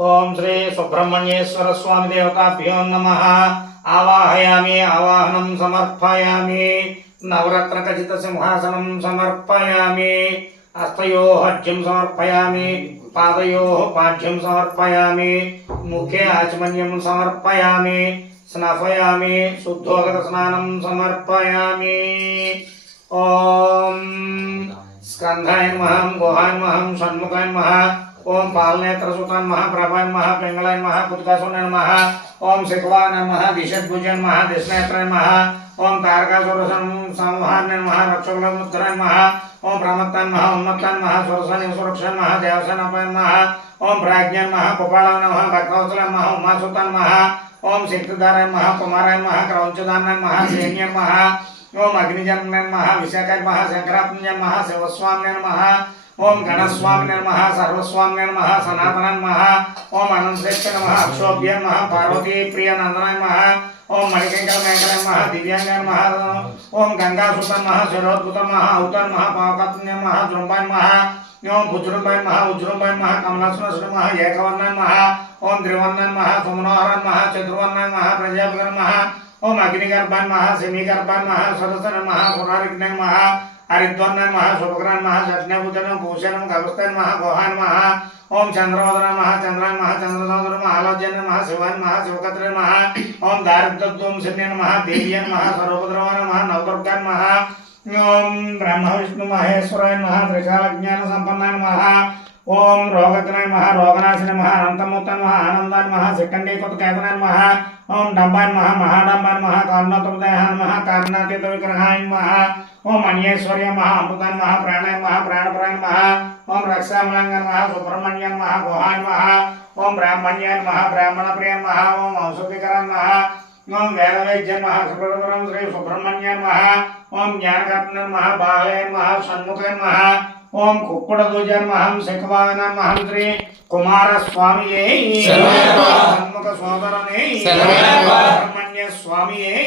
ओम श्री सुब्रह्मण्येश्वर स्वामी देवताभ्यो नमः। आवाहयामि आवाहनं समर्पयामि। नवरत्न खचित सिंहासनं समर्पयामि। हस्तयोः अर्घ्यं समर्पयामि। पादयोः पाद्यं समर्पयामि। मुखे आचमन्यं समर्पयामि। स्नापयामि। शुद्धोदक स्नानं समर्पयामि। ओम स्कंधाय नमः। गुहाय नमः। षण्मुखाय नमः। ओम पालनेत्रसुताय नमः। प्रभाय नमः। पिंगलाय नमः। कुतकासुनाय नमः। ओम शिखवाय नमः। दिशद्भुजाय नमः। दिशनेत्राय नमः। ओम तारकासुर संहाराय नमः। रक्षकमुद्राय नमः। ओम प्रमत्ताय नमः। उन्मत्ताय नमः। सुरसानि सुरक्षाय नमः। देवसेनापय नमः। ओम प्राज्ञाय नमः। गोपालाय नमः। भक्तवत्सलाय नमः। उमासुताय नमः। ओम शक्तिधाराय नमः। कुमाराय नमः। क्रौंचदानाय नमः। सैन्याय नमः। ओम अग्निजन्याय नमः। विशाखाय नमः। शंकरात्मजाय नमः। शिवस्वामिने नमः। ओम गणस्वामिने नमः। सर्वस्वामिने नमः। सनातनाय नमः। ओम अनंतेश्वराय नमः। अक्षोभ्याय नमः। पार्वती प्रिय नंदनाय नमः। ओम मणिकंकण मेघनाय नमः। दिव्यांगाय नमः। ओम गंगासुताय नमः। शिरोद्भूताय नमः। अवताय नमः। पावकात्मजाय नमः। द्रुम्बाय नमः। ओम भुजृम्बाय नमः। उज्जृम्बाय नमः। कमलासनाय नमः। एकवर्णाय नमः। ओम त्रिवर्णाय नमः। सुमनोहराय नमः। चतुर्वर्णाय नमः। प्रजापतिये नमः। ओम अग्निगर्भाय नमः। सिमिगर्भाय नमः। सरसाय नमः। सुरारिग्नाय नमः। हरिद्वर्णाय नमः। शुभकराय नमः। जज्ञभूषणं भूषणं गवस्ताय नमः। गोहाय नमः। ओम चंद्रवदनाय नमः। चंद्राय नमः। चंद्रसहोदराय नमः। आलोच्याय नमः। शिवाय नमः। शिवकत्राय नमः। ओम दारिद्र्योमशन्याय नमः। देव्याय नमः। सर्वभद्राय नमः। नवदुर्गाय नमः। ओम ब्रह्म विष्णु महेश्वराय नमः। त्रिकालज्ञान संपन्नाय नमः। ओम रोगग्नाय नमः। रोगनाशिने नमः। अनंतमूर्ताय नमः। आनंदाय नमः। शिखंडीकृतकेतनाय नमः। ओम डंबाय नमः। महाडंबाय नमः। कारणोत्तमदेहाय नमः। कारणातीत विग्रहाय नमः। ओम अन्येश्वर्य नमः। अमृताय नमः। प्राणाय नमः। प्राणपराय नमः। ओम रक्षामलांगाय नमः। सुब्रह्मण्याय नमः। गुहाय नमः। ओम ब्राह्मण्याय नमः। ब्राह्मणप्रियाय नमः। ओम औषधिकराय नमः। ओम वेदवैद्याय नमः। सुब्रह्मण्यं श्री सुब्रह्मण्याय नमः। ओम ज्ञानकर्तनाय नमः। बाहवे नमः। षण्मुखाय नमः। ओम कुक्कुटध्वजाय नमः। शिखवाय नमः। श्री कुमारस्वामिये षण्मुख सोदरने सुब्रह्मण्य स्वामिये